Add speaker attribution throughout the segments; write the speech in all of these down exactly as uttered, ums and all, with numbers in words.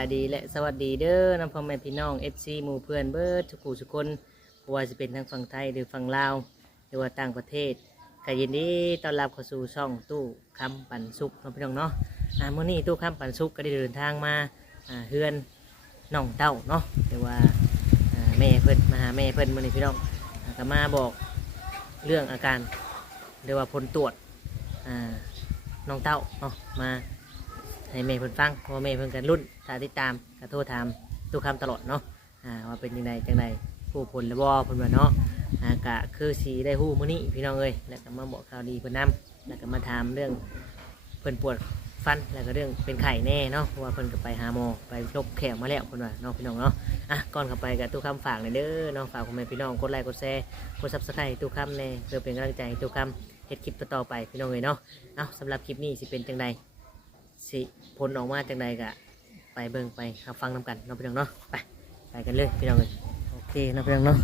Speaker 1: ายดีและสวัสดีเด้อน้ำพ่อแม่พี่น้อง เอฟ ซี หมู่เพื่อนเบิร์ดทุกผู้ทุกคนบ่ว่าจะเป็นทั้งฝั่งไทยหรือฝั่งลาวหรือว่าต่างประเทศก็ยินดีต้อนรับเข้าสู่ช่องตู้คำปันสุขน้องพี่น้องเนาะอ่ามื้อนี้ตู้คำปันสุขก็ได้เดินทางมาอ่าเฮือนน้องเต้าเนาะหรือว่าอ่าแม่เพิ่นมาหาแม่เพิ่นมื้อนี้พี่น้องอ่าก็มาบอกเรื่องอาการหรือว่าผลตรวจอ่าน้องเต้าเนาะมาให้แม่เพิ่นฟังเพราะว่าแม่เพิ่นกันรุ่นถ้าติดตามก็โทรถามตู้คำตลอดเนาะอ่าว่าเป็นยังไงจังไดผู้ผลและบ่เพิ่นว่าเนาะอ่ากะคือสีได้ฮู้มื้อนี้พี่น้องเอ้ยแล้วก็มาบอกข่าวดีเพิ่นนำแล้วก็มาถามเรื่องเพิ่นปวดฟันแล้วก็เรื่องเป็นไข้แน่เนาะเพราะว่าเพิ่นก็ไปหาหมอไปลบแขวมาแล้วเพิ่นว่าเนาะพี่น้องเนาะอ่ะก่อนเข้าไปกับตู้คำฝากหน่อยเด้อเนาะฝากพ่อแม่พี่น้องกดไลค์กดแชร์กด Subscribe ตู้คำแน่เพื่อเป็นกำลังใจให้ตู้คำเฮ็ดคลิปต่อๆไปพี่น้องเอ้ยเนาะเอ้าสำหรับคลิปนี้สิเป็นจังไดสิผลออกมาจังใดกะไปเบิ่งไปรับฟังนำกันเนาะพี่น้องเนาะไปไปกันเลยพี่น้องเลยโอเคเนาะพี่น้องเนาะ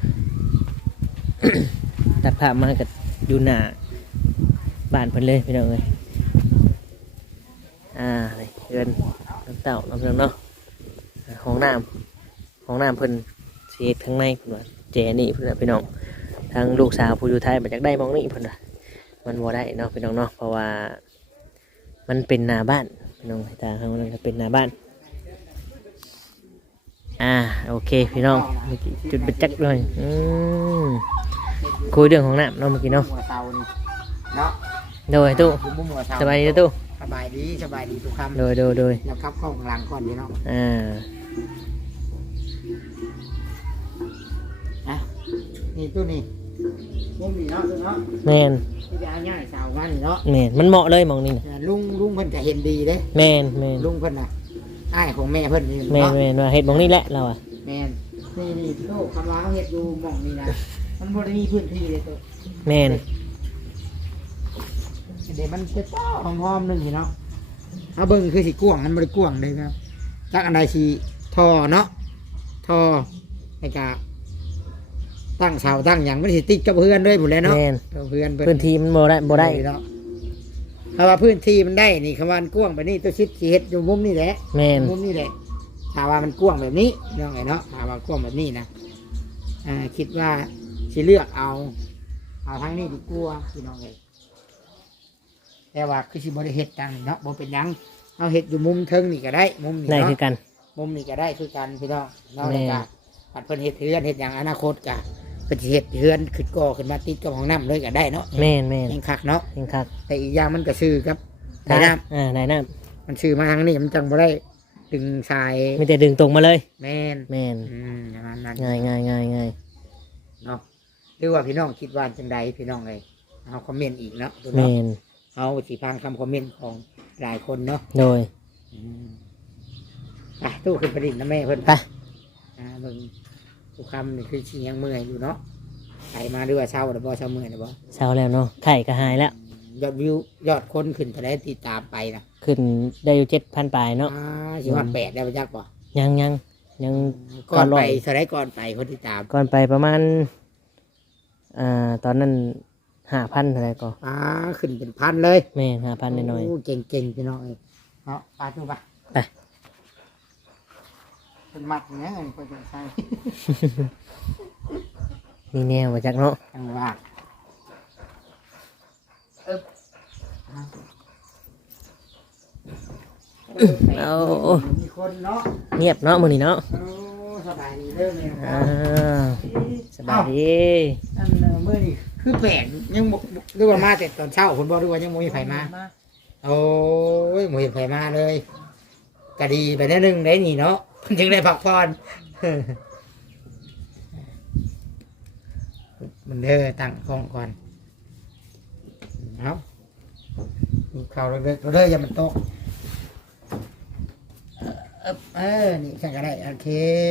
Speaker 1: ตัดภาพมากับอยู่หน้าบ้านเพิ่นเลยพี่น้องเลยอ่าเรือนน้ำเต่าเนาะพี่น้องเนาะห้องน้ำห้องน้ำเพิ่นเสียข้างในเพิ่นว่าแจนี่เพิ่นว่าพี่น้องทางลูกสาวผู้อยู่ไทยมาจากได้มองนี่เพิ่นว่ามันบ่ได้เนาะพี่น้องเนาะเพราะว่ามันเป็นหน้าบ้านพี่น้องตาข้างนั้นก็เป็นหน้าบ้านอ่าโอเคพี่น้องเมื่อกี้จุดเป็นจักเลยอืมคุยเรื่องของน้ำเนาะเมื่อกี้เนาะ
Speaker 2: เนาะ
Speaker 1: โดยตู้สบายดีตู้
Speaker 2: สบายดีสบายดีทุกคำ
Speaker 1: โดยโดยโดย
Speaker 2: แล้วครับเข้าข้างหลังก่อนพี่น้อง
Speaker 1: อ่า
Speaker 2: อ่ะนี่ตู้นี่มุมนี่เนาะตู้เนาะ
Speaker 1: แมน
Speaker 2: ที่จะเอาง่ายสาวมันเนาะ
Speaker 1: แมนมันเหมาะเลยมองนี่
Speaker 2: ลุงลุงเพิ่นจะเห็นดีเด้
Speaker 1: แมนแมน
Speaker 2: ลุงเพิ่นน่ะอ้ายของแม่เพิ่นนี่
Speaker 1: แมนแมนว่าเห็ดมองนี่แหละเราอ่ะ
Speaker 2: แมนนี่นี่ตู้คำว่าเห็ดอยู่มองนี่นะมันบ่ได้มีพื้นที่เลยตู้
Speaker 1: แมน
Speaker 2: เดี๋ยวมันเป็นป้อหอมๆนึงพี่เนาะเอาเบิ่งคือสิกว้างมันบ่ได้กว้างเลยครับจากอันใดสิท่อเนาะท่อให้กะตั้งเสาตั้งอย่างไม่ได้ติดกับเพื่อนด้วยหมดเลยเนาะเพื่อน
Speaker 1: พื้นที่มันบ่ได้บ่ได้
Speaker 2: เนาะเพราะว่าพื้นที่มันได้นี่คำว่ากว้างแบบนี้ตัวชิดขีดอยู่มุมนี่แหละมุมนี่แหละถ้าว่ามันกว้างแบบนี้เนาะไงเนาะถ้าว่ากว้างแบบนี้นะอ่าคิดว่าสิเลือกเอาเอาทางนี้ดีกว่าพี่น้องเลยแต่ว่าคือสิบริเฮ็ดจังเนาะบ่เป็นยังเอาเฮ็ดอยู่มุมเทิงนี่ก็ได้มุมนี้
Speaker 1: ได้คือกัน
Speaker 2: มุมนี้ก็ได้คือกันพี่น้องนอกจากผัดเพิ่นเฮ็ดเฮือนเฮ็ดอย่างอนาคตกะเพิ่นสิเฮ็ดเฮือนขึ้นก่อขึ้นมาติดกับห้องน้ำเลยก็ได้เนาะ
Speaker 1: แม่นแม่น
Speaker 2: ยังคักเนาะ
Speaker 1: ยังคัก
Speaker 2: แต่อีกอย่างมันก็ชื่อครับได้น้ำ
Speaker 1: อ่าได้น้ำ
Speaker 2: มันชื่อมาทางนี้มันจังบ่ได้ดึงสาย
Speaker 1: ไม่แต่ดึงตรงมาเลย
Speaker 2: แม่น
Speaker 1: แม่น
Speaker 2: อืมประมาณนั้น
Speaker 1: ง่ายง่ายง่ายง่าย
Speaker 2: เนาะหรือว่าพี่น้องคิดว่าจังใดพี่น้องเลยเอาคอมเมนต์อีกเนาะ
Speaker 1: แม่น
Speaker 2: เอาสิฟังคำคอมเมนต์ของหลายคนเนาะ
Speaker 1: โดย
Speaker 2: ไปตู้ขึ้นประดิษฐ์นะแม่เพิ่น
Speaker 1: ไป
Speaker 2: อ่าเบิ่งทุกคำนี่คือชี้ยังเมื่อยอยู่เนาะไข่มาด้วยว่าเช้าหรือบ่เช้าเมื่อยหรือบ่
Speaker 1: เช้าแล้วเนาะไข่ก็หายแล้ว
Speaker 2: ยอดวิวยอดคนขึ้นไปได้ติดตามไปนะ
Speaker 1: ขึ้นได้อยู่เจ็ดพันปลายเนาะ
Speaker 2: อ่าสิวันแปดได้ไปจักบ่
Speaker 1: ยังยังยัง
Speaker 2: ก่อนไปเท่าไรก่อนไปคนติดตาม
Speaker 1: ก่อนไปประมาณอ่าตอนนั้นห้าพันอะไรก็
Speaker 2: อ่าขึ้นเป็นพันเลย
Speaker 1: แม่ห้าพันน้อย
Speaker 2: ๆเก่งๆพี่น้องเอ้ยเนาะไปดูป่ะ
Speaker 1: ไป
Speaker 2: เป็นมัดอย่างเงี้ยก็จะใช่
Speaker 1: มีแนวมาจากเนาะ
Speaker 2: จังหวะ
Speaker 1: เอา
Speaker 2: มีคนเนาะ
Speaker 1: เงียบเนาะมื้อนี้เนาะ
Speaker 2: สบายดีเด้อแม่
Speaker 1: อ่าสบายดี
Speaker 2: อันเมื่อนี้คือแปลกยังดูว่ามาแต่ตอนเช้าคนบอกดูว่ายังมีไผมาโอ้ยมีไผมาเลยก็ดีไปนิดนึงได้นี่เนาะจึงได้พักผ่อนมันเด้อตั้งกล้องก่อนเอาข่าวเรื่อยๆเรื่อยๆอย่ามันตกเออนี่ใช่ก็ได้โอเค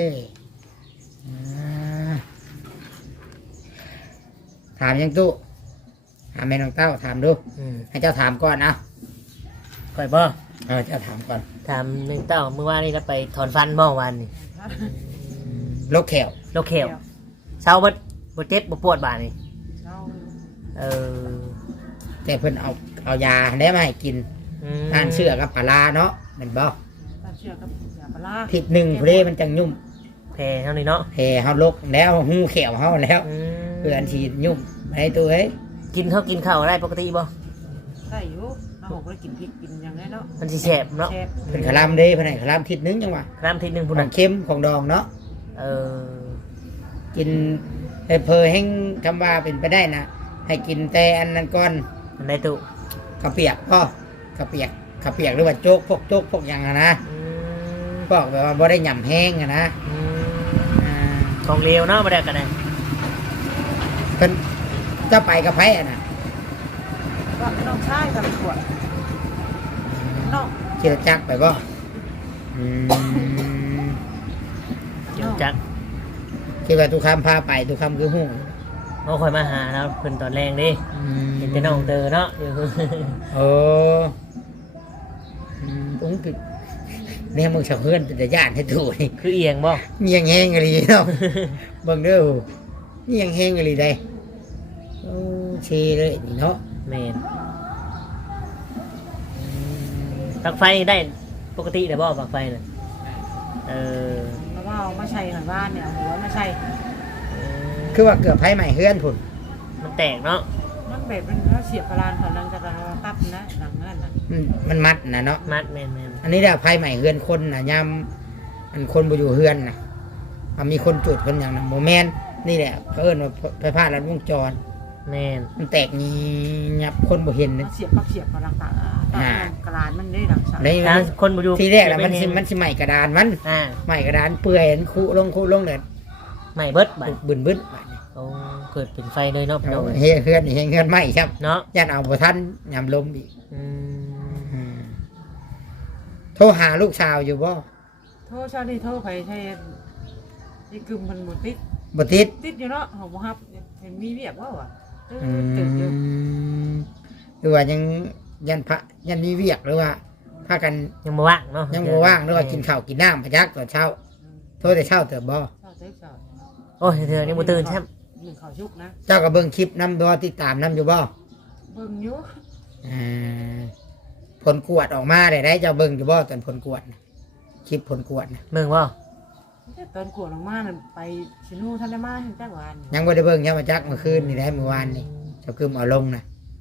Speaker 2: ถามยังตู้ถามแม่น้องเต้าถามดูให้เจ้าถามก่อนนะ
Speaker 1: ก่อยบ่
Speaker 2: เออเจ้าถามก่อน
Speaker 1: ถามแม่น้องเต้าเมื่อวานนี้เราไปถอนฟันเมื่อวานนี่
Speaker 2: โรคแขว
Speaker 1: โรคแขวเช้าบ่บ่เจ็บบ่ปวดบ่านี่เออ
Speaker 2: แต่เพิ่นเอาเอายาได้มาให้กินทานเชื่อกับปลาเนาะเหมือนบ่
Speaker 3: ทานเชื่อกับยาปลา
Speaker 2: ทิศหนึ่งเพลมันจังยุ่ม
Speaker 1: แพรเท่านี้เนาะ
Speaker 2: แผ่เฮาลกแล้วหูเขียวเฮาแล้ว
Speaker 1: อืม
Speaker 2: เพื่อนสิยุ่มให้ตัวเอ้ย
Speaker 1: กินข้าวกินข้าวได้ปกติบ่
Speaker 3: ใช่อยู่เราบอกว่ากินพริกกินอย่างนี้เนาะ
Speaker 1: มันสิแสบเนาะ
Speaker 3: แซ่บ
Speaker 2: เป็นคลามเด้เพิ่นให้คลามทิศหนึงจังหวะ
Speaker 1: น้ำทีหนึง
Speaker 2: ข
Speaker 1: พุ่น
Speaker 2: อ
Speaker 1: น่ะ
Speaker 2: งเค็มของดองเนาะ
Speaker 1: เออ
Speaker 2: กินให้เพอแห้งคำว่าเป็นไปได้นะให้กินแต่อันนั้นก่อน
Speaker 1: อันใดตุ
Speaker 2: ข้าวเปียกพ่อข้าวเปียกข้าวเปียกหรือว่าโจ๊กพวกโจ๊กพวกอย่างอะนะ
Speaker 1: อืม
Speaker 2: พวกแบบว่าบ่ได้หย่ำแห้งอะนะ
Speaker 1: อืม
Speaker 2: อ่า
Speaker 1: ของเลวเนาะบ่ได้กันได้
Speaker 2: เพิ่นเจ้าไปกับไผอะนะ
Speaker 3: ก็น้องชายกับขวดน้อง
Speaker 2: ขี่รถจักรไปบ่อืม
Speaker 1: เดี๋ยวจัก
Speaker 2: คิดว่าทุกคำพาไปทุกคำคือหู้
Speaker 1: บ่ค่อยมาหาแล้วเพิ่นตอนแรงเดิ
Speaker 2: อืม
Speaker 1: เห็นแต่น้องเตอเนาะอยู่
Speaker 2: โอ้อืมอุ้งปิดเนี่ยมึงสะเพื่อนเป็นแต่ญาติให้ถูกนี่
Speaker 1: คือเอียงบ่
Speaker 2: เงียงแห้งอะไรเนาะ เบิ่งเด้อเงียงแห้งอะไรได้โอ้เชเลยนี่เนาะ
Speaker 1: แม่นปลั๊กไฟได้ปกติได้บ่ปลั๊กไฟน่ะเออ
Speaker 3: มาว่าเอามาใช้หน่อยบ้านเนี่ยหัวมาใช้
Speaker 2: คือว่าเกือบไผใหม่เฮือนพุ่น
Speaker 1: มันแตกเนาะ
Speaker 3: มันแบบมันเขาเสียบพลานเขาลังจะเราตับนะหลังนั่นน่ะ
Speaker 2: มันมันมัดนะเนาะ
Speaker 1: มัดแม่นแม่น
Speaker 2: อันนี้ได้ไผใหม่เฮือนคนนะยามอันคนบ่อยู่เฮือนนะมันมีคนจุดคนอย่างนั้นโมแมนนี่แหละเพิ่นว่าไฟฟ้าลัดวงจร
Speaker 1: แม่น
Speaker 2: มันแตกงียับคนบ่เห็นนะ
Speaker 3: เขาเสียบปักเสียบพลังตาตากระลานมันได้หลังสา
Speaker 2: ใน
Speaker 1: ทางคนบ่อยู่
Speaker 2: ทีแรกแล้วมันสิมันสิใหม่กระดานมัน
Speaker 1: อ่า
Speaker 2: ใหม่กระดานเปื่อยอันคุลงคุลงเลย
Speaker 1: ไม่เบิดบัด
Speaker 2: บึนบึนบัดนี้
Speaker 1: โอ้เกิดเป็นไฟเลยเนาะพี่น้
Speaker 2: เอา
Speaker 1: อง
Speaker 2: เฮ้เฮือนนี่เฮ้เฮือนไหม้ครับ
Speaker 1: เนาะ
Speaker 2: ย่านเอาบ่ทันยามลมอีก
Speaker 1: อืม
Speaker 2: อืมโทรหาลูกสาวอยู่บ่
Speaker 3: โทษชาติโทษไปใช่ที่กึมมันหมดติด
Speaker 2: บ่ติด
Speaker 3: ติดอยู่เนาะของบ่ฮับเห็นมีเวียบว่าว่ะเอ
Speaker 2: อื
Speaker 3: อติดอยู่
Speaker 2: มหรือว่ายังยันพระยันมีเวียกหรือว่าพากัน
Speaker 1: ยังบ่ว่างเนาะ
Speaker 2: ยังบ่ว่างหรือว่ากินข้าวกินน้ำพะยักตอนเช้า โทรแต่เช้าเติบบ่
Speaker 3: เช้าเช้าเช้า
Speaker 1: โอ้ยเธอยังบ่ตื่นใช่
Speaker 3: หนึ่งข่าวชุกนะ
Speaker 2: เจ้าก็เบิ่งคลิปนำบ่ติดตามนำอยู่บ่
Speaker 3: เบิ่งอยู่
Speaker 2: อ่าผลกวดออกมาได้ได้เจ้าเบิ่งอยู่บ่ตอนผลกวดน่ะคลิปผลกวดน่ะ
Speaker 1: เมืองว่า
Speaker 3: ตอนขวดลงมาน่ะไปชินูทันได้มาเห็นจักหวาน
Speaker 2: ยังบ่ได้เบิ่งยังมาจักเมื่อคืนนี่ได้เมื่อวานนี่เจ้าคือเอาลงน่ะ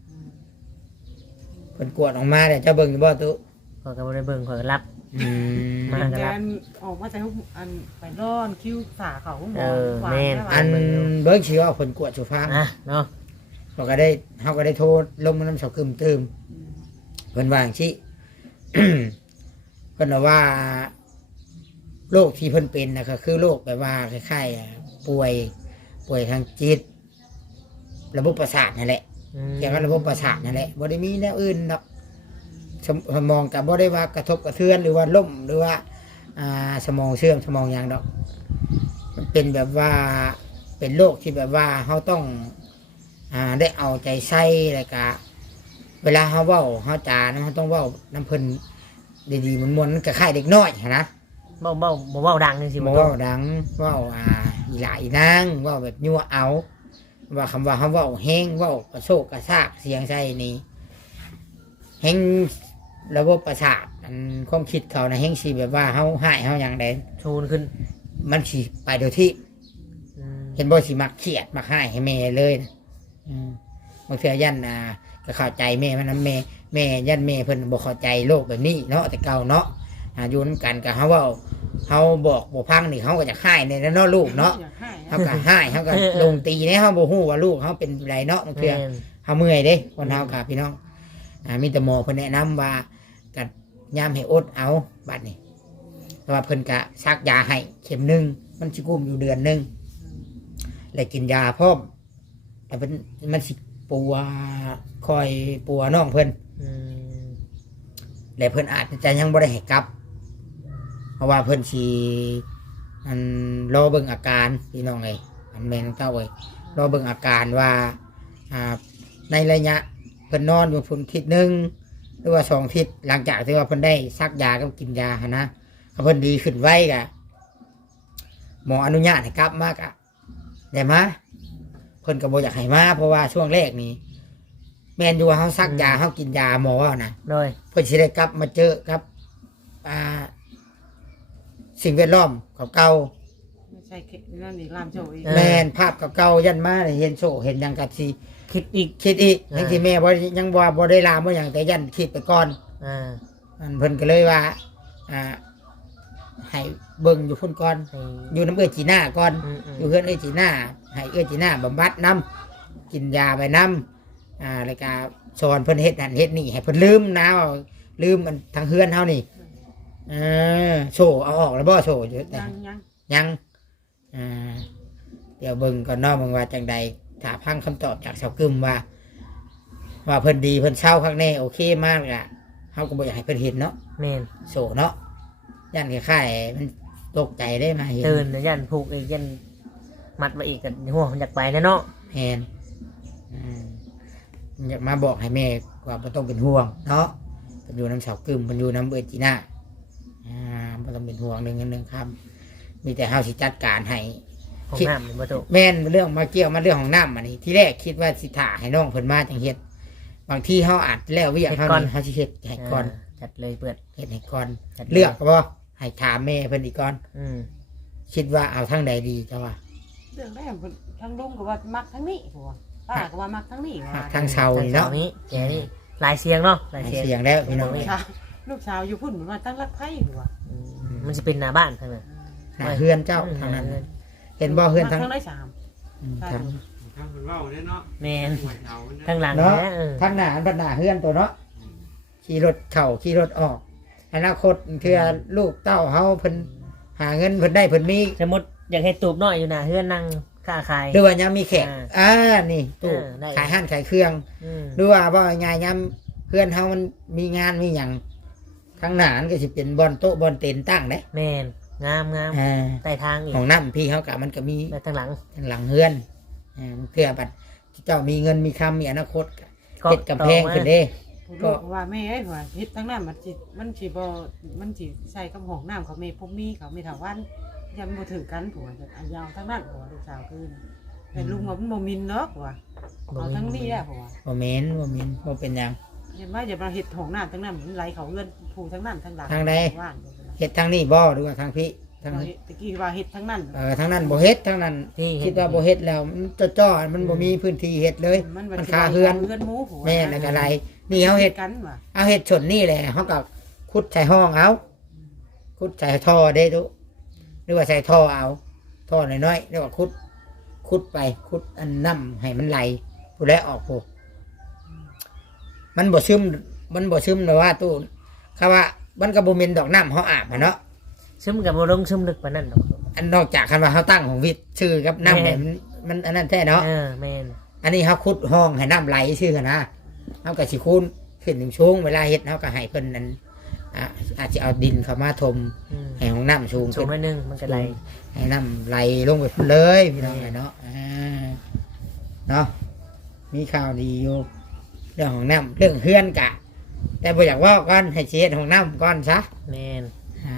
Speaker 2: ผลกวดออกมาเด้เจ้าเบิ่งอยู่บ่ตุ
Speaker 1: ขอยก็บ่ได้เบิ่งขอยก็รับ
Speaker 2: อืม
Speaker 1: มา
Speaker 3: แกนออกมาจากอันไปร่อนคิ้วสาเขาหม
Speaker 1: เออ
Speaker 3: หวาน
Speaker 1: แม่น
Speaker 3: หวา
Speaker 2: อันเบิ่งสิว่าผลกวดสุฟัง
Speaker 1: อ่ะเนาะ
Speaker 2: เราก็ได้เขาก็ได้โทรลงมาน้ำเสาคึมเติมเพิ่นว่าอย่างชี้ เพิ่นว่าโรคที่เพิ่นเป็นนะก็คือโรคแบบว่าคล้ายๆอ่ะป่วย ป่วยทางจิต ระบบประสาทนั่นแหละ
Speaker 1: อืม
Speaker 2: เกี่ยวกับระบบประสาทนั่นแหละบ่ได้มีแนวอื่นดอกสมสมองกับบ่ได้ว่ากระทบกระเทือนหรือว่าล่มหรือว่าอ่าสมองเสื่อมสมองหยังดอก มันเป็นแบบว่าเป็นโรคที่แบบว่าเขาต้อง อ่าได้เอาใจใส่แล้วก็เวลาเขาเว้าเขาจานะเขาต้องเว้าน้ำเพิ่นดีๆมันมวนๆมันก็คล้ายเด็กน้อยหั้นนะ
Speaker 1: เบ้าเบ้าบ่เบ้าดังจังซี่
Speaker 2: บ่
Speaker 1: บ่
Speaker 2: เว้าดังเว้าอ่าอีหลายนางเว้าแบบยั่วเอา ว่าคำว่าเขาเว้าแห้งเว้ากระโซกกระซากเสียงใส่นี่แห้งระบบประสาทอันความคิดเขานะแห้งสิแบบว่าเขาหายเขาอย่างใด
Speaker 1: ชูนขึ้น
Speaker 2: มันสิไปโดยที่
Speaker 1: อืม
Speaker 2: เห็นบ่สิมักเครียดมักหายให้แม่เลยนะอืมบางเทื่อยันอ่าก็เข้าใจแม่มันนะแม่แม่ยันแม่เพิ่นบ่เข้าใจโลกแบบนี้เนาะแต่เก่าเนาะอ่าอยู่นํกันก็เฮาเว้าเฮาบอกบ่พังนี่เฮาก็จะหายในนั้นเนาะลูกเนาะ
Speaker 3: อยากให้
Speaker 2: เฮาก็หายเฮาก็ลงตีในเฮาบ่ฮู้ว่าลูกเฮาเป็นไรเนาะบางเทื่อ
Speaker 1: แม่น
Speaker 2: เฮาเมื่อยเด้คนเฮาค่ะพี่น้องอ่ามีแต่หมอเพิ่นแนะนำว่าก็ยามให้อดเอาบัดนี้แต่ว่าเพิ่นก็ซักยาให้เข็มหนึงมันสิกุมอยู่เดือนหนึง แล้วกินยาพร้อมแต่เป็นมันสิปัวคอยปัวน้องเพิ่น
Speaker 1: อืม
Speaker 2: แล้วเพิ่นอาจจะยังบ่ได้ให้กลับ เพราะว่าเพิ่นสิอันรอเบิ่งอาการพี่น้องเอ้ยอันแม่นเจ้าเอ้ยรอเบิ่งอาการว่าอ่าในระยะเพิ่นนอนอยู่พุ่นทิศหนึงหรือว่าสองทิศหลังจากที่ว่าเพิ่นได้ซักยากับกินยาหั้นนะถ้าเพิ่นดีขึ้นไวกะหมออนุญาตให้กลับมากะ ได้มาเพิ่นก็บ่อยากให้มาเพราะว่าช่วงแรกนี่แม่นอยู่ว่าเฮาซักยาเฮากินยาหมอนะ
Speaker 1: โดย
Speaker 2: เพิ่นสิได้กลับมาเจอครับอ่าสิ่งแวดล้อมเก่า
Speaker 3: ไม่ใช่เขนั่นอีกลามโจอีก
Speaker 2: ๆแม่นภาพเก่าๆยันมาเห็นโซเห็นหยังกับสิ
Speaker 1: คิดอีก
Speaker 2: คิดอีกทั้งที่แม่บ่ยังบ่บ่ได้ลามบ่หยังแต่ยันคิดไปก่อน
Speaker 1: อ่า
Speaker 2: อันเพิ่นก็เลยว่าอ่าให้เบิ่งอยู่พุ่นก่อน
Speaker 1: ให้
Speaker 2: อยู่น้ำเอื้อจีน่าก่อน
Speaker 1: อืมอืม
Speaker 2: อยู่เพื่อนเอื้อจีน่าให้เอื้อจีน่าบำบัดน้ำกินยาไปน้ำอ่าแล้วก็สอนเพิ่นเฮ็ดนั่นเฮ็ดนี่ให้เพิ่นลืมนะว่าลืมมันทางเฮือนเฮานี่เออโชว์เอาออกแล้วบ่โชว์อยู่แต่
Speaker 3: ยังยัง
Speaker 2: ยังอ่าเดี๋ยวเบิ่งก่อนเนาะมึงว่าจังใดถ้าพังคำตอบจากเสากึมว่า ว่าเพิ่นดีเพิ่นเศร้าข้างในโอเคมากอ่ะเฮาก็บ่อยากให้เพิ่นเห็นเนาะ
Speaker 1: แม่น
Speaker 2: โชว์เนาะย่านคล้ายๆมันตกใจได้มาเห็น
Speaker 1: ตื่นแล้วยันผูกอีกยันมัดไว้อีกกันหัวมันอยากไปแน่เนาะ
Speaker 2: แฮนอืมอยากมาบอกให้แม่ว่าบ่ต้องเป็นห่วงเนาะเพิ่นอยู่น้ำเสากึมเพิ่นอยู่น้ำเอื้อจีน่าอ่าบ่ต้องเป็นห่วงเรื่องเงินเรื่องคำมีแต่เฮาสิจัดการให้
Speaker 1: ของน้ำนี่บ่ตุ
Speaker 2: แม่นเรื่องมาเกี่ยวมาเรื่องของน้ำอันนี้ที่แรกคิดว่าสิถ่าให้น้องเพิ่นมาจังเฮ็ดบางที่เฮาอาจแล้วเวียกเฮานี่เฮาสิเฮ็ดให้ก่อน
Speaker 1: าจัดเลยเปิด
Speaker 2: เฮ็ดให้ก่อน
Speaker 1: จัด
Speaker 2: เลือกก็บ่ให้ถามแม่เพิ่นอีกก่อน
Speaker 1: อืม
Speaker 2: คิดว่าเอาทางใดดีจ้าว่า
Speaker 3: เรื่องแรกทั้งลุงก็ว่ามักทั้งนี้ผัวป้าก็ว่ามักทั้งนี้ว่า
Speaker 2: ทางเสานี่
Speaker 1: เนาะ
Speaker 2: เนาะ
Speaker 1: นี้แกนี่หลายเสียงเนาะหลาย
Speaker 2: ให้
Speaker 1: เสียง
Speaker 2: เสียงแล้วพี่น้อง
Speaker 3: ลู
Speaker 2: เอ้
Speaker 3: ก
Speaker 2: ย
Speaker 3: สาวลูกสาวอยู่พุ่นเหมือนว่าตั้งรักไพ่ผัว
Speaker 1: อืมมันจะเป็นหน้าบ้านใช่ไหม
Speaker 2: หน้าเฮือนเจ้าทางนั้น เห็นบ่เฮือนทาง
Speaker 3: ทั้งได้สาม
Speaker 2: อืมทาง
Speaker 4: ทางมันเว้าได้เนาะ
Speaker 1: แม่น
Speaker 4: หวยเอานะ
Speaker 1: ทางหลัง
Speaker 2: เนาะ
Speaker 1: นะเออ
Speaker 2: ทางหน้าอันพันหน้าเฮือนตัวเนาะขี่รถเข้าขี่รถออกอนาคตเทื่อลูกเต้าเฮาเพิ่นหาเงินเพิ่นได้เพิ่นมี
Speaker 1: สมมติอยากให้ตูบน้อยอยู่หน้าเฮือนนั่งค้าขาย
Speaker 2: หรือว่ายังมีแขก
Speaker 1: อ่า
Speaker 2: อ่านี่ตู้
Speaker 1: เออได้
Speaker 2: ขายห้านขายเครื่อง
Speaker 1: อืม
Speaker 2: หรือว่าว่าง่ายๆยามเพื่อนเฮามันมีงานมีหยังข้างหน้ามันก็สิเป็นบอนโต๊ะบอนเต็นตั้งเด้
Speaker 1: แม่นงามงาม
Speaker 2: อ่า
Speaker 1: ใต้ทางอีก
Speaker 2: ของน้ำพี่เขากะมันก็มี
Speaker 1: ไปทางหลัง
Speaker 2: ทางหลังเฮือนอ่าเพื่อบัดเจ้ามีเงินมีคำมีอนาคตก็
Speaker 1: ก็
Speaker 2: เฮ็ดกำแพงขึ้นเด้
Speaker 3: ผู้ลูกก็ว่าแม่เอ้ยผัวเฮ็ดทั้งนั้นมันสิมันสิบ่มันสิใส่กับห้องน้ำเขาแม่พวกมีเขาไม่ถาวันยังบ่ถึงกันผัวจะเอายาวทั้งนั้นผัวลูกสาวคืนแต่ลุงว่ามันบ่มินเนาะผัวเอาทั้งนี้แหละผัว
Speaker 2: บ่แม่นบ่แม่นบ่เป็นหยัง
Speaker 3: เห็นว่าอย่ามาเห็ดของน้ำทั้งนั้นมันไหลเขาเอื้อนผูทั้งนั้นทั้งหลัง
Speaker 2: ทางใด
Speaker 3: ว่าน
Speaker 2: เฮ็ดทางนี้บ่หรือว่าทางพี่ทาง
Speaker 3: เรา
Speaker 2: นี้
Speaker 3: ตะกี้ว่าเห็ดทั้งนั้น
Speaker 2: เออทางนั้นบ่เฮ็ดทางนั้น
Speaker 1: ที่เห็น
Speaker 2: คิดว่าบ่เฮ็ดแล้วมันจ้อๆมันบ่มีพื้นที่เฮ็ดเลย
Speaker 3: มัน
Speaker 2: มันคาเฮือน
Speaker 3: เฮือนหมูผัว
Speaker 2: แม่นแล้วก็ไรนี่เฮาเฮ็ด
Speaker 3: กันว่ะ
Speaker 2: เอาเห็ดชนนี่แหละเขากับคุดใส่ห้องเอาคุดใส่ท่อได้ทุหรือว่าใส่ท่อเอาท่อน้อยๆเรียกว่าคุดคุดไปคุดอันน้ำให้มันไหลผู้แลออกผู้มันบ่ซึมมันบ่ซึมแต่ว่าตู้คำว่ามันก็บ่แม่นดอกน้ำเขาอาบอะเนาะ
Speaker 1: ซึมกับบ่ลงซึมลึกปานนั้นดอก
Speaker 2: อันนอกจากคันว่าเขาตั้งของวิทย์ชื่อกับน้ำเนี่ยมันมันอันนั้นแท้เนาะ
Speaker 1: เออแม่น
Speaker 2: อันนี้เขาคุดห้องให้น้ำไหลชื่อนะเขากับสิคูนขึ้นถึงช่วงเวลาเฮ็ดเขาก็ให้เพิ่นนั้นอ่ะอาจจะเอาดินเข้ามาถม
Speaker 1: อืม
Speaker 2: ให้ของน้ำสูง
Speaker 1: สู
Speaker 2: ขึ้
Speaker 1: ง
Speaker 2: น
Speaker 1: หน่อยนึงมันก็ไหล
Speaker 2: ให้น้ำไหลลงไปพุ่นเลยพี่น้องเนาะอ่าเนาะมีข่าวดีอยู่เรื่องของน้ำเรื่องเฮือนกะ แต่บ่อยากเว่าก่อนให้เช็ดของน้ำก่อนซะ
Speaker 1: แม่น
Speaker 2: อ่า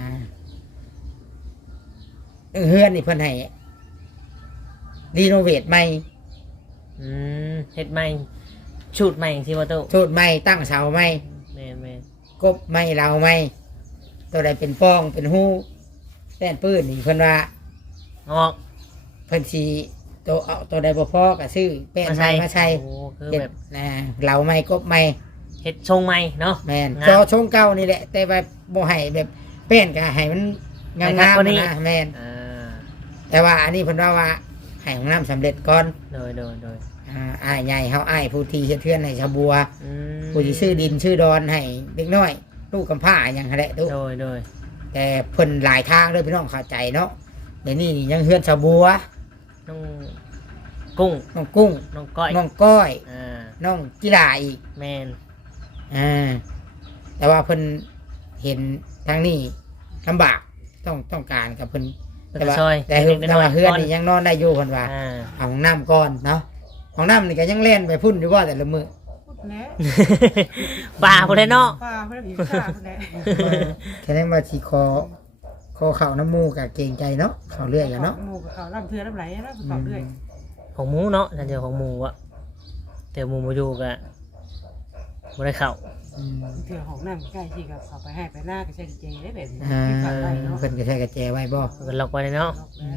Speaker 2: เรื่องเฮือนนี่เพิ่นให้รีโนเวทใหม่
Speaker 1: อืมเฮ็ดใหม่ชุดใหม่ที่ว่าตุ
Speaker 2: สูตรใหม่ตั้งเสาใหม่
Speaker 1: แม่นแม่น
Speaker 2: กบใหม่เราใหม่ตัวใดเป็นป้องเป็นหูแป้นปื้นนี่เพิ่นว่า
Speaker 1: ออก
Speaker 2: เพิ่นสีตัวเอาตัวใดบ่พอก็ซื้อแป้นใหม่มาใช้
Speaker 1: โอ้คือ
Speaker 2: เฮ็ด
Speaker 1: แบบ
Speaker 2: นะเหลาใหม่กบใหม่
Speaker 1: เฮ็ดทรงใหม่เนาะ
Speaker 2: แม่น
Speaker 1: งาม
Speaker 2: จอชงเก่านี่แหละ แต่ว่าบ่ให้แบบแป้นก็ให้มันงาม
Speaker 1: ให้คักกว่านี้
Speaker 2: ๆนะแม่น
Speaker 1: อ่า
Speaker 2: แต่ว่าอันนี้เพิ่นว่าว่าให้ของน้ำสำเร็จก่อน
Speaker 1: โดยโดยโดย
Speaker 2: อ่าอ้ายใหญ่เฮาอ้ายผู้ที่เฮ็ดเทือนให้ชาวบัว
Speaker 1: อืม
Speaker 2: ผู้ที่ชื่อดินชื่อดอนให้เด็กน้อยลูกกำพร้าหยังหั่นแหละทุก
Speaker 1: โดยโดย
Speaker 2: แต่เพิ่นหลายทางเลยพี่น้องเข้าใจเนาะเดี๋ยวนี้ยังเฮือนชาวบัว
Speaker 1: น้องกุ้ง
Speaker 2: น้องกุ้ง
Speaker 1: น้องก้อย
Speaker 2: น้องก้อย
Speaker 1: อ่า
Speaker 2: น้องกีฬาอีก
Speaker 1: แมน
Speaker 2: อ่าแต่ว่าเพิ่นเห็นทางนี้ลำบากต้องต้องการกับเพิ่น
Speaker 1: แล้ว
Speaker 2: แต่
Speaker 1: ก็
Speaker 2: ว่า
Speaker 1: ซอย
Speaker 2: แต่
Speaker 1: เล็กๆ
Speaker 2: แต่
Speaker 1: น้อย
Speaker 2: ว่า
Speaker 1: ๆ
Speaker 2: เฮือน
Speaker 1: ก่
Speaker 2: นี่ยังนอนได้อยู่เพิ่นว่า
Speaker 1: อ่า
Speaker 2: เอาห้องน้ำก่อนเนาะห้องน้ำนี่ก็ยังเล่นไปพุ่นอยู่ว่าแต่ละมือ
Speaker 3: พูดแน่
Speaker 1: ป่าพวกนี้เนาะ
Speaker 3: ป้าเพื่อนผีป้าพูดแน่
Speaker 2: แค่นั้นว่าสิคอคอเข่าน้ำมูกกับเกรงใจเนาะเขาเรื่อยกันเนาะ
Speaker 3: หมูกับเขาล่ำเทือล่ำไหลแล้วเขาเรื่อย
Speaker 1: ของหมูเนาะนั่นเดียวของหมูอะแต่หมูมาอยู่กะบ่ได้เข้า
Speaker 2: อืม
Speaker 3: เถื่อของน้ำใกล้ที่ก็เข้าไปให้ไปหน้าก็ใช้เจได้แบบนี้
Speaker 2: อ่า
Speaker 3: ที่ฝากไว้เนาะ
Speaker 2: เพิ่นก็ใช้กระแจไว้บ่
Speaker 1: เพิ่นล็อกไว้เลยเนาะ
Speaker 3: ล็อก
Speaker 2: อื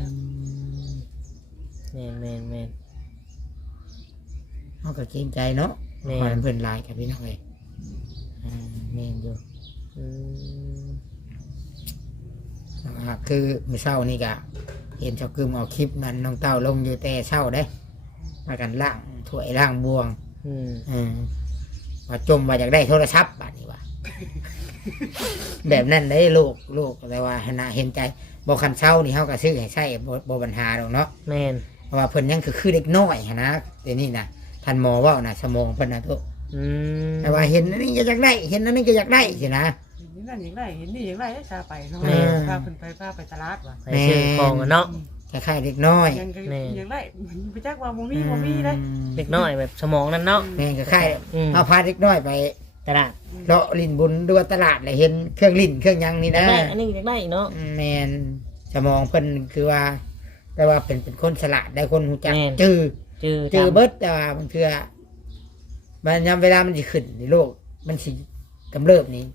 Speaker 3: แล้ว
Speaker 2: ม
Speaker 1: แม่นแม่นแม่น
Speaker 2: เฮาก็เกรงใจเนาะ
Speaker 1: แม่
Speaker 2: ขอให้
Speaker 1: น
Speaker 2: เพิ่นหลายกับพี่น้องเอ้ย
Speaker 1: อืมแม่นอยู่อืม
Speaker 2: นะครับคือมื้อเช้านี่ก็เห็นเจ้ากึมเอาคลิปนั้นน้องเต้าลงอยู่แต่เช้าเด้มากันล้างถ้วยล้างบวง
Speaker 1: อืม
Speaker 2: อืมว่าจมว่าอยากได้โทรศัพท์บัดนี้ว่า แบบนั้นได้ลูกลูกแต่ว่าหนาเห็นใจบ่คันเช้านี่เฮาก็ซื้อให้ใช้บ่บ่ปัญหาดอกเนาะ
Speaker 1: แม่น
Speaker 2: เพราะว่าเพิ่นยังคือคือเด็กน้อยหั้นนะเดี๋ยวนี้นะท่านหมอเว้านะสมองเพิ่นน่ะทุก
Speaker 1: อืม
Speaker 2: แต่ว่าเห็นอันนี้ก็อยากได้ เห็นอันนี้ก็อยากได้สินะ
Speaker 3: เห็นนั่นอย่างไรเห็นนี่อย่างไรได้ชาไปเนาะ
Speaker 2: แม่
Speaker 3: พาเพิ่นไปพาไปตลาดว่ะ
Speaker 1: ไปซื้อของกันเนาะ
Speaker 2: คล้ายๆเด็กน้อย
Speaker 3: ยังก็
Speaker 1: แม่
Speaker 3: อย่างไรไปจักว่าบ่มีบ่มีได้
Speaker 1: เด็กน้อยแบบสมองนั่นเนาะ
Speaker 2: แม่นก็คล้าย
Speaker 1: อืม
Speaker 2: เอาพาเด็กน้อยไป
Speaker 1: ตลาด
Speaker 2: เลาะลิ้นบุญดูตลาดเลยเห็นเครื่องลิ้นเครื่องหยังนี่
Speaker 1: อยา
Speaker 2: นะ
Speaker 1: กได้อันนี้อยากได้อีกเนาะ
Speaker 2: แม่นสมองเพิ่นคือว่า แต่ว่าเป็นเป็นคนฉลาดได้คนรู้จัก
Speaker 1: แม่น
Speaker 2: จื้อ
Speaker 1: จื้อ
Speaker 2: จือ
Speaker 1: ตาม
Speaker 2: เบิดแต่ว่าบางเทื่อมันยามเวลามันสิขึ้นในโลก มันสิกำเริบนี้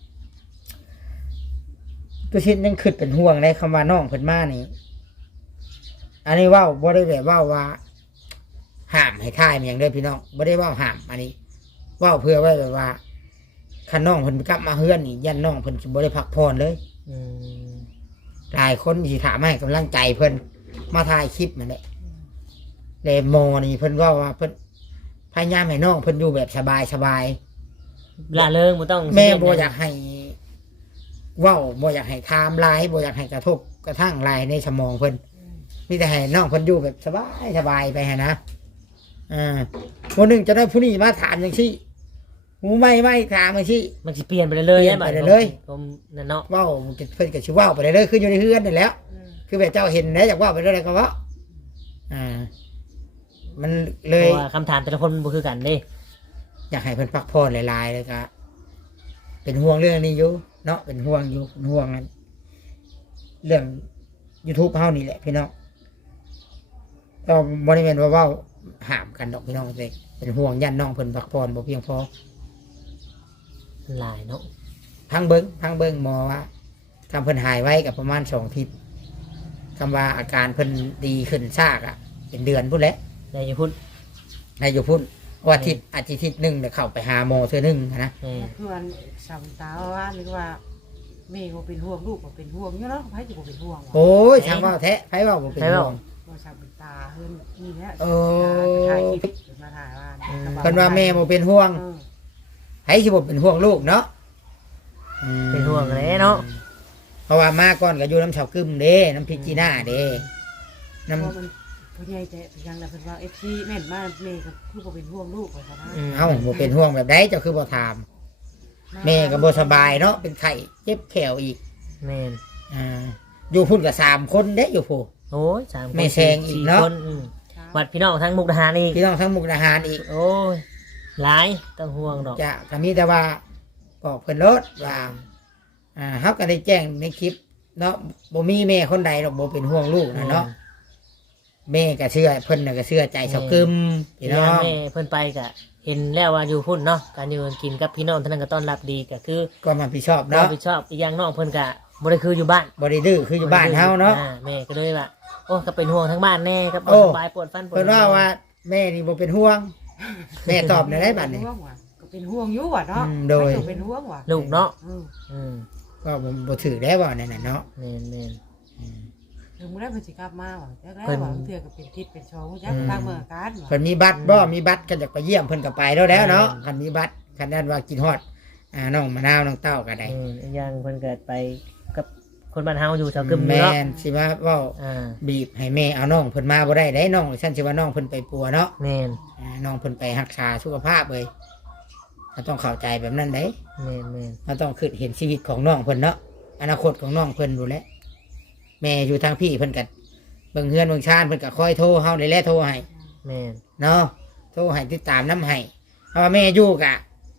Speaker 2: ตัวชิดยังขึ้นเป็นห่วงในคำว่าน้องเพิ่นมานี่ อันนี้เว่าบ่ได้แบบเว่าว่าห้ามให้ทายมันอย่างเด้อพี่น้องบ่ได้เว่าห้าม อันนี้เว่าเพื่อไว้แบบว่าคันน้องเพิ่นกลับมาเฮือนนี่ยันน้องเพิ่นสิบ่ได้พักผ่อนเลย
Speaker 1: อืม
Speaker 2: หลายคนสิถามให้กำลังใจเพิ่นมาถ่ายคลิปนั่นแหละเลยโมนี่เพิ่นเว่าว่าเพิ่นพยายามให้น้องเพิ่นอยู่แบบสบายสบาย
Speaker 1: ละเลิงบ่ต้อง
Speaker 2: แม่
Speaker 1: ซี
Speaker 2: บ่
Speaker 1: เรีส
Speaker 2: อยากให้เว้าบ่อยากให้ไทม์ไลน์บ่อยากให้กระทบกระทั่งไลน์ในสมองเพิ่นมีแต่ให้น้องเพิ่นอยู่แบบสบายสบายไปหั้นนะอ่าวันหนึ่งจะได้ผู้นี้มาถามจังซี่หูไม่ไม่ถามจังซี่
Speaker 1: มันสิเปลี่ยนไปเรื่อยๆ
Speaker 2: เปลี่ยนไปเรื่อยๆ
Speaker 1: ผมนั่นเนาะ
Speaker 2: เว้าเพิ่นก็สิเว้าไปเรื่อยๆคืออยู่ในเฮือนนั่นแหล้ว คือแบบเจ้าเห็นนะอยากเว่าไปเรื่อยๆก็เว่าอ่า มันเล
Speaker 1: เพ
Speaker 2: ย
Speaker 1: ราะว่าคำถามแต่ละคนบ่คือกันเด้
Speaker 2: อยากให้เพิ่นพักผ่อนหลายๆเลยก็เป็นห่วงเรื่องนี้อยู่เนาะเป็นห่วงอยู่เป็นห่วงนั้นเรื่อง YouTube เฮานี่แหละพี่น้องก็บ่ได้แม่นว่าเว้าห้ามกันดอกพี่น้องเด้เป็นห่วงยันน้องเพิ่นพักผ่อนบ่เพียงพอ
Speaker 1: หลายเนาะ
Speaker 2: พังเบิ่งพังเบิ่งหมอว่าคำเพิ่นหายไว้กับประมาณสองอาทิตย์คำว่าอาการเพิ่นดีขึ้นซากอ่ะ เป็นเดือนพุ่นแหละ
Speaker 1: ได้อยู่พุ่น
Speaker 2: นายอยู่พุ่นว่าอาทิตย์อาทิตย์หนึ่งเดี๋ยวเข้าไปหาหมอเธอหนึ่งนะ
Speaker 1: แม่
Speaker 3: คือวันสามตาว่าหรือว่าแม่บ่เป็นห่วงลูกบ่เป็นห่วงอยู่เนาะไผสิบ่เป็นห่วงวะ
Speaker 2: โอ้ยช่างว่าแท้ไพ่ว่าผมเป็นห่วง
Speaker 3: บ่สามตาเพิ่นนี่แหละ
Speaker 2: โอ้
Speaker 3: ถ่ายคลิปมาถ่ายว่า
Speaker 2: เพิ่นว่าแม่ผมเป็นห่วง
Speaker 3: เออ
Speaker 2: ไพ่สิผมเป็นห่วงลูกเนาะอืม
Speaker 1: เป็นห่วงแหล้เนาะ
Speaker 2: เพราะว่ามาก่อนก็อยู่น้ำเฉากึมเด้น้ำพริกจีน่าเด้น้
Speaker 3: เพราะมันผู้ใหญ่ใจเป็นยังแล้วเพิ่นว่า เอฟ ซี แม่นมากแม่ก็คือบ่เป็นห่วงลูกว่าซั่นนะ
Speaker 1: อืม
Speaker 2: ำเอ้าผมเป็นห่วงแบบใดเจ้าคือบ่ถาม แม่ก็บ่สบายเนาะเป็นไข้เจ็บแขวอีก
Speaker 1: แม่น
Speaker 2: อ่าอยู่พุ่นกับสามคนเด้อยู่ผู้
Speaker 1: โอ้ยสามคน
Speaker 2: แม่แซงอีก
Speaker 1: สี่
Speaker 2: เนาะ
Speaker 1: คนอืมวัดพี่น้องทั้งมุกดาหารอีก
Speaker 2: พี่น้องทั้งมุกดาหารอีก
Speaker 1: โอ้ยหลายต้องห่วงดอก
Speaker 2: จะก็มีแต่ว่าบอกเพิ่นรถว่า อ่าเฮาก็ได้แจ้งในคลิป เนาะบ่มีแม่คนใดหรอกบ่เป็นห่วงลูกนะเนาะแม่ก็เชื่อเพิ่นน่ะก็เชื่อใจเสากึมพี่น้อง
Speaker 1: แม่เพิ่นไปก็เห็นแล้วว่าอยู่พุ่นเนาะการอยู่กันกินกับพี่น้องเท่านั้นก็ต้อนรับดีก็คือ
Speaker 2: ก็มาผิดชอบ
Speaker 1: รับ
Speaker 2: เนาะ
Speaker 1: ผิดชอบอีกอย่างน้องเพิ่นก็บ่ได้คืออยู่บ้าน
Speaker 2: บ่ได้ดื้อคืออยู่บ้านเฮาเนาะ
Speaker 1: อ่แม่ก็เลยว่าโอ้ก็เป็นห่วงทั้งบ้านแน่ก็บ่
Speaker 2: โอ้
Speaker 1: สบายปวดฟันปวด
Speaker 2: เพิ่นว่าว่าแม่นี่บ่เป็นห่วง แม่ตอบได้ได้บัดนี้
Speaker 3: ห่วงว่ะก็เป็นห่วงอยู่ว่ะเนาะ
Speaker 2: อืมโดย
Speaker 3: ไม่ต้องเป็นห่วงว่ะ
Speaker 1: ลูกเนาะ
Speaker 3: เออ
Speaker 1: อืม
Speaker 2: ก็บ่บ่ถือได้บ่นั่นน่ะเนาะ
Speaker 1: แม่นแม่น
Speaker 2: อืม
Speaker 3: ถึงมื้อได้เพิ่นสิกลับมาว่ะจักแล้ว
Speaker 1: เพิ่น
Speaker 3: ว่ะเทื่อก็เป็นทิศเป็นชองจัก
Speaker 2: อืม
Speaker 3: ตามเมืองการว่ะ
Speaker 2: เพิ่นมีบัตรบ่มีบัตรก็อยากไปเยี่ยมเพิ่นก็ไปแล้วแล้วเนาะคันมีบัตรคันนั้นว่ากินฮอดอ่าน้องมะนาวน้องเต้าก็ได้
Speaker 1: อืมอีกอย่างเพิ่นเกิดไปกับคนบ้านเฮาอยู่แถวกึม
Speaker 2: แม่
Speaker 1: เนาะ
Speaker 2: นสิว่าเว้า
Speaker 1: อ่า
Speaker 2: บีบให้แม่เอาน้องเพิ่นมาบ่ได้ได้น้องฉันสิว่าน้องเพิ่นไปปัวเนาะ
Speaker 1: แม่น
Speaker 2: อ่าน้องเพิ่นไปรักษาสุขภาพเลยเราต้องเข้าใจแบบนั้นเด้
Speaker 1: แม่นแม่น
Speaker 2: เราต้องคิดเห็นชีวิตของน้องเพิ่นเนาะอนาคตของน้องเพิ่นดูแลวแม่อยู่ทางพี่เพิ่นก็เบิ่งเฮือนเบิ่งชาติเพิ่นก็คอยโทรเฮาได้แลโทรให้
Speaker 1: แม่น
Speaker 2: เนาะโทรให้ติดตามน้ำให้เพราะว่าแม่อยู่กะ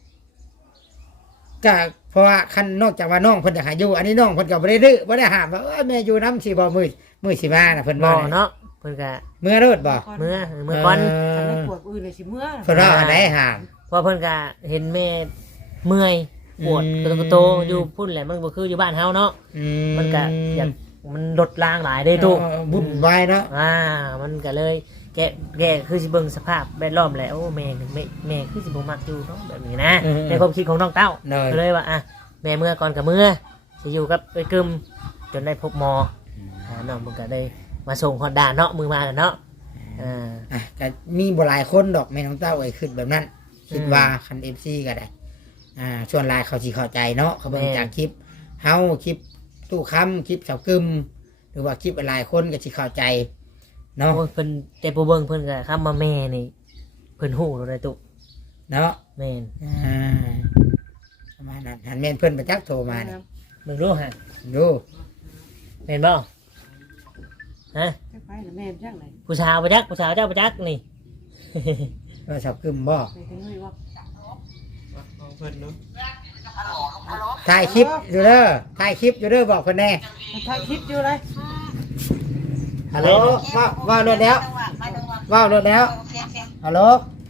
Speaker 2: ก็เพราะว่าคันนอกจากว่าน้องเพิ่นอยากให้อยู่อันนี้น้องเพิ่นก็บ่ได้ดื้อบ่ได้ห้ามว่าเอ้ยแม่อยู่น้ำสิบ่มื้อมื้อสิมาน่ะเพิ่น
Speaker 1: บ่
Speaker 2: ว่า
Speaker 1: เนาะเพิ่นก็
Speaker 2: เมื่อรถบ่
Speaker 1: เมื่อเมื่อก่อน
Speaker 2: เอ
Speaker 3: คันได้
Speaker 2: อ
Speaker 3: ปวดอื่นเลยสิเมื่อ
Speaker 2: เพิ่นว่าอันไหนห้าม
Speaker 1: เพราะเพิ่นก็เห็นแม่เมื่อยปวด
Speaker 2: อืม
Speaker 1: กระโตกกระโตอยู่พุ่นแหละมันบ่คืออยู่บ้านเฮาเนาะ
Speaker 2: อื
Speaker 1: มันก็อยากมันลดล้างหลายได้ทุก
Speaker 2: เออบุญไว้เนาะ
Speaker 1: อ่ามันก็เลยแกะแกะคือสิเบิ่งสภาพแวดล้อมแหละโอ้แม่แม่แม่คือสิบ่มักอยู่เนาะแบบนี้นะในความคิดของน้องเต้า
Speaker 2: เลย
Speaker 1: ก็เลยว่าอ่ะแม่เมื่อก่อนกับเมื่อสิอยู่กับไอ้กึมจนได้พบหมออ่าน้องมันก็ได้มาส่งฮอดด่านเนาะมือมาน่ะเนาะอ่า
Speaker 2: อ่ะก็มีบ่หลายคนดอกแม่น้องเต้าเอ้ยขึ้นแบบนั้นคิด
Speaker 1: อืม
Speaker 2: ว่าคัน เอฟ ซี ก็ได้อ่าส่วนหลายเขาสิเข้าใจเนาะเขาเบิ่ง
Speaker 1: แม่
Speaker 2: จากคลิปเฮาคลิปตู้ค้ำคลิปเสากึมหรือว่าคลิปหลายคนก็สิเข้าใจเนาะ
Speaker 1: โอ้ยเพิ่นแต่ผู้เบิ่งเพิ่นก็คำว่าแม่นี่เพิ่นฮู้แล้วได้ตุ
Speaker 2: เนาะ
Speaker 1: แม่น
Speaker 2: อ่าประมาณนั้นหันแม่นเพิ่นประจักษ์โทรมาเนี่ย
Speaker 1: มึงรู้ฮะ
Speaker 2: ดู
Speaker 1: แม่นบ่ฮะ
Speaker 3: จะไปหรือแม่จังไหน
Speaker 1: ผู้สาวบ่จักผู้สาวเจ้าบ่จักนี่
Speaker 2: ก็เสากึมบ่
Speaker 3: ไปถึงนี่ว่า
Speaker 2: ถ่ายคลิปอยู่เด้อถ่ายคลิปอยู่เด้อบอกเพิ่นแน่
Speaker 3: ถ่ายคลิปอยู่เลย
Speaker 2: ฮัลโหลว่าว่าเรื่องแล้วว่าเรื่องแล้วฮัลโหล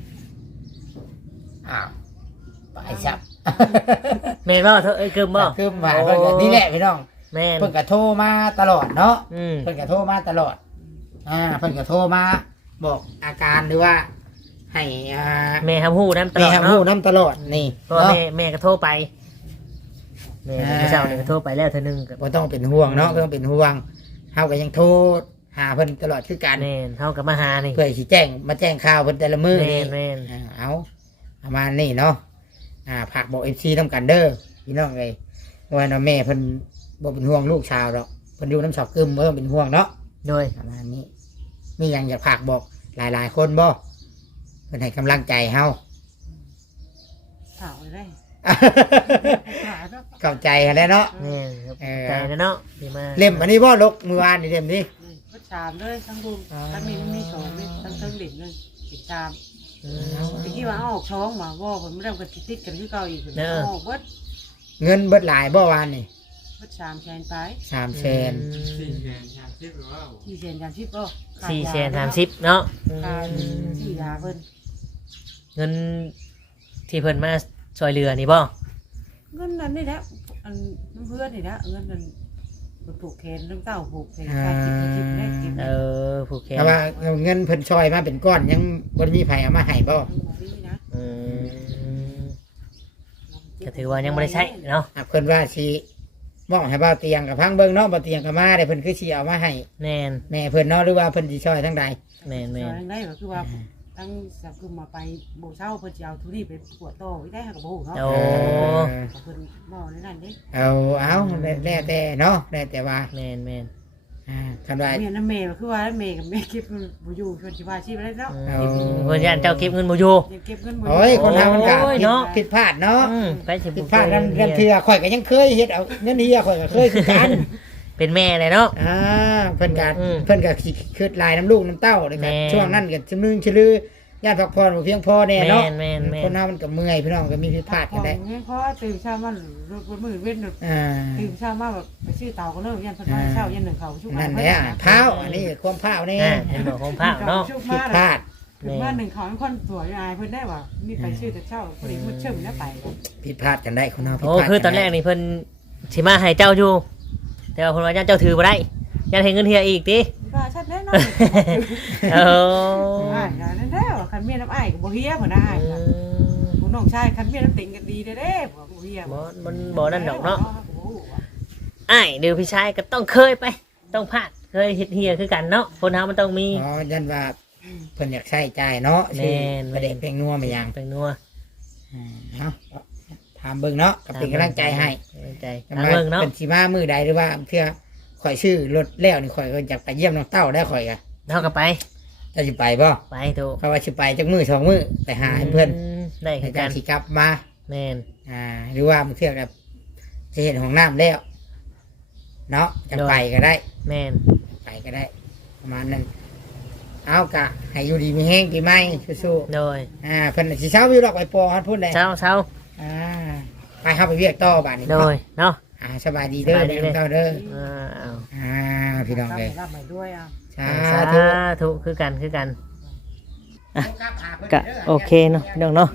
Speaker 2: อ้าวไปซับ
Speaker 1: แม่นบ่เธอเอ้ยกึมบ่
Speaker 2: คือมาเพิ่นก็นี่แหละพี่น้อง
Speaker 1: แม่น
Speaker 2: เพิ่นก็โทรมาตลอดเนาะ
Speaker 1: อืม
Speaker 2: เพิ่นก็โทรมาตลอดอ่าเพิ่นก็โทรมาบอกอาการหรือว่า ให้อ่า
Speaker 1: แม่ทำฮู้นํตล
Speaker 2: แม่
Speaker 1: อด
Speaker 2: ทำ
Speaker 1: เนาะ
Speaker 2: หูน้ำตลอดนี่
Speaker 1: เพราะว่า
Speaker 2: เนาะ
Speaker 1: แม่แม่ก็โทรไปแม่
Speaker 2: อ่า
Speaker 1: เมื่อเช้านี่ก็โทรไปแล้วเธอนึงกับ
Speaker 2: บ่ต้องเป็นห่วงเนาะบ่ต้องเป็นห่วงเฮาก็ยังโทรหาเพิ่นตลอดคือกัน
Speaker 1: แม่นเฮากับมาหานี่
Speaker 2: เพื่อสิแจ้งมาแจ้งข่าวเพิ่นแต่ละมื้อ
Speaker 1: แม่
Speaker 2: นี่
Speaker 1: นแม่น
Speaker 2: อ่าเอาประมาณนี้เนาะอ่าฝากบอก เอฟ ซี นำกันเด้อพี่น้องเอ้ยว่าน้าแม่เพิ่นบ่เป็นห่วงลูกชาวดอกเพิ่นอยู่น้ำเสากึมบ่ต้องเป็นห่วงเนาะ
Speaker 1: โดย
Speaker 2: ประมาณนี้มีหยังอยากฝากบอกหลายๆคนบ่เพิ่นให้กำลังใจเฮา
Speaker 3: สาวเลยหาแล้ว
Speaker 2: เข้าใจกันแล้วเนาะ
Speaker 1: แม่นครับ
Speaker 2: เออ
Speaker 1: ใจนะเนาะที่มา
Speaker 2: เล่มอันนี้บ่ลกมือวานนี่เล่มนี้
Speaker 3: ก็ชามเลยทั้งบุญทั้งมีมีโฉมทั้งทั้งดิ่งเลยติดตาม
Speaker 1: อืม
Speaker 3: ตะกี้ว่าเอาออกท้องมาว่าผมไม่ได้กันติดกันที่เก่าอีกเอาออกเบิด
Speaker 2: เงินเบิดหลายบ่วานนี่
Speaker 3: เบิดสามแสนไป
Speaker 2: สามแสน
Speaker 3: สี่แสนสามสิบก็
Speaker 1: สี่แสนสามสิบเนาะ
Speaker 3: ค่าชื่อยาเพิ่น
Speaker 1: เงินที่เพิ่นมาช่วยเหลือนี่บ่
Speaker 3: เงินนั้นนี่แหละอันเพื่อนนี่นะเงินนั้นมันผูกแขนน้ำเต้าผูกแขนค่าจิบจิบได้จิบ
Speaker 1: เออผู้แขน
Speaker 2: แต่ว่าเงินเพิ่นช่วยมาเป็นก้อนยังบ่ได้มีไผเอามาให้บ่
Speaker 3: นะ
Speaker 1: อืมก็ถือว่ายังบ่ได้ใช้เนาะ
Speaker 2: อ่ะเพิ่นว่าสิมอบให้บ่าวเตียงกับพังเบิ่งเนาะบ่าวเตียงก็มาได้เพิ่นคือสิเอามาให้
Speaker 1: แม่น
Speaker 2: แม่เพิ่นเนาะหรือว่าเพิ่นสิช่วยทั้งใด
Speaker 1: แม่น
Speaker 3: ส่
Speaker 1: แม่
Speaker 3: วน นได้ก็คือว่าตั้งสักคือมาไปโบเช่าเพิ่นจะเอาทุเรียนไปปวดโตได้กับโบเนาะ
Speaker 1: โอ้
Speaker 3: เพิ่นบอกในนั้นเด้
Speaker 2: เอาเอาแล้วแต่เนาะแล้วแต่ว่า
Speaker 1: แม่นแม่น
Speaker 2: อ่าคันว่า
Speaker 3: เมียน้ำเมย์คือว่าเมย์กับเมย์เก็บบ่อยู่ชวนชีวาชีพได้แล้ว
Speaker 1: อืม
Speaker 2: เอา
Speaker 1: เพิ่นย่านเจ้าเก็บเงินบ่อยู่
Speaker 3: เก็บเงินบ่
Speaker 2: โอ้ยคนทำมันก็
Speaker 1: โอ้ย
Speaker 2: ผิด
Speaker 1: เนาะ
Speaker 2: ผิดพลาดเนาะ
Speaker 1: อืมไปสิ
Speaker 2: ผิดพลาดกันกันเทื่อข่อยก็ยังเคยเฮ็ดเอาเงินเฮียข่อยก็เคยคือกัน
Speaker 1: เป็นแม่เลยเนาะ
Speaker 2: อ่าเพิ่นก็
Speaker 1: อืม
Speaker 2: เพิ่นก็สิคิดลายน้ำลูกน้ำเต้าเลย
Speaker 1: แม่
Speaker 2: ก็ช่วงนั้นก็ชำนึงชลือย่านพักผ่อนบ่เพียงพอแน่เนาะ
Speaker 1: แม่นแม่นแม่น
Speaker 2: คนเฮามันก็เมื่อยพี่น้องก็มีผิดพลาดกันได้
Speaker 3: เพราะตื่นเช้ามาบนมือเว้น
Speaker 2: อ่า
Speaker 3: ตื่นเช้ามาแบบไปซื้อเตาก็เริ่มยันเพิ่นมาเช้ายันหนึ่งเขาชุก
Speaker 2: นั่นแหละพร้าวอันนี้ความพร้าวนี่
Speaker 1: อ่าเห็นบอกของผ้าเนาะ
Speaker 2: ผิดพลาด
Speaker 3: คือว่าหนึ่งเขาเป็นคนสวยอายเพิ่นได้ว่ามีไปชื่อแต่เช้าพอดีมันเชื่อมแล้วไป
Speaker 2: ผิดพลาดกันได้คนเฮาผิด
Speaker 1: โอ้
Speaker 2: พลาด
Speaker 1: คือตอนแรกนี่เพิ่นสิมาให้เจ้าอยู่ แต่ว่าเพิ่นว่าเจ้าถือบ่ได้ยันให้เงินเฮียอีกติ
Speaker 3: ว่าชัดแน่นอน
Speaker 1: เออ
Speaker 3: อ่านั่นแหละว่าคันเมียน้ำอ้ายก็บ่เฮียเพิ่นได้ผู้น้องชายคันเมียน้ำติ่งกันดีเด้อเด้บ่บ่เฮีย
Speaker 1: บ่มันบ่นั่นดอกเนาะอ้ายเดี๋ยวพี่ชายก็ต้องเคยไป ต้องพลาดเคยเฮ็ดเฮียคือกันเนาะคนเฮามันต้องมี
Speaker 2: อ๋อยันว่าเพิ่นอยากใช้จ่ายเนาะ
Speaker 1: แม่น
Speaker 2: ประเด็นเพลงนัวมาอย่าง
Speaker 1: เป็นนัว
Speaker 2: อ่าเนาะถามเบิ่งเนาะก็เป็นกำลังใจให้
Speaker 1: กำลังใจ
Speaker 2: แต่
Speaker 1: ทาง
Speaker 2: ว่า
Speaker 1: เบิ่งเนาะ
Speaker 2: เป็นสิมามือใดหรือว่าเพื่อข่อยชื่อรถแล้วนี่ข่อยก็อยากไปเยี่ยมน้องเต้าได้ข่อยก็
Speaker 1: เฮาก็ไป
Speaker 2: จะสิไปบ่
Speaker 1: ไปโต
Speaker 2: เขาว่าสิไปจักมือสองมือไปหาให้เพื่อน
Speaker 1: มได้
Speaker 2: ให้
Speaker 1: คือ
Speaker 2: จั
Speaker 1: กั
Speaker 2: ง
Speaker 1: น
Speaker 2: สิกลับมา
Speaker 1: แม่น
Speaker 2: อ่า หรือว่ามันเพื่อกับจะเห็นของน้ำแล้วเนาะจะไปก็ได้
Speaker 1: แม่น
Speaker 2: ไปก็ได้ ประมาณนั้นเอากะให้อยู่ดีมีแห้งปีใหม่สู้
Speaker 1: โดย
Speaker 2: ๆอ่าเพิ่นน่ะสิเช้าอยู่ดอกไปปอฮัดพูดเลย
Speaker 1: เช้าเช้า
Speaker 2: อ่าไปเข้าไปเวียกต่อบ้านนี้
Speaker 1: โดยเนาะ
Speaker 2: อ่าสบายดีเด้อ
Speaker 1: สบายดี
Speaker 2: เด้อเต้าเด้อ
Speaker 1: อ่าเอา
Speaker 2: อ่าพี่น้องเลย
Speaker 3: รับใหม่ด้วยอ่ะ
Speaker 2: สา
Speaker 1: สา
Speaker 2: ธุ
Speaker 1: ธุคือกันคือกัน ก็โอเคเนาะพี่น้องเนาะ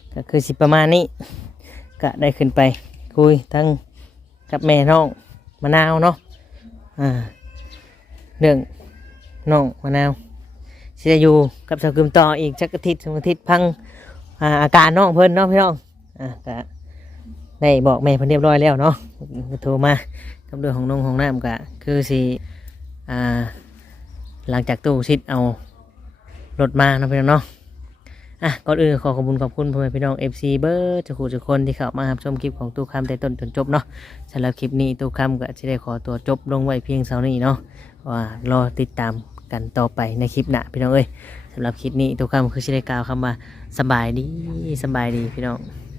Speaker 1: ก็คือสิประมาณนี้ก็ได้ขึ้นไปคุยทั้งกับแม่น้องมะนาวเนาะอ่าเรื่องน้องมะนาวสิจะอยู่กับสาวกึมต่ออีกจักอาทิตย์สองอาทิตย์พังอ่าอาการน้องเพิ่นเนาะพี่น้องอ่าก็ได้บอกแม่เพิ่นเรียบร้อยแล้วเนาะก็โทรมากับเรื่องของน้องของน้ำก็คือสิอ่าหลังจากตู้ชิดเอารถมาเนาะพี่น้องเนาะอ่ะก่อนอื่นขอขอบคุณขอบคุณพ่อแม่พี่น้อง เอฟ ซี เบิร์ดทุกทุกคนที่เข้ามารับชมคลิปของตู้คำแต่ต้นจนจบเนาะสำหรับคลิปนี้ตู้คำก็จะได้ขอตัวจบลงไว้เพียงเท่านี้เนาะว่ารอติดตามกันต่อไปในคลิปหน้าพี่น้องเอ้ยสำหรับคลิปนี้ตู้คำคือจะได้กล่าวคำว่าสบายดีสบายดีพี่น้อง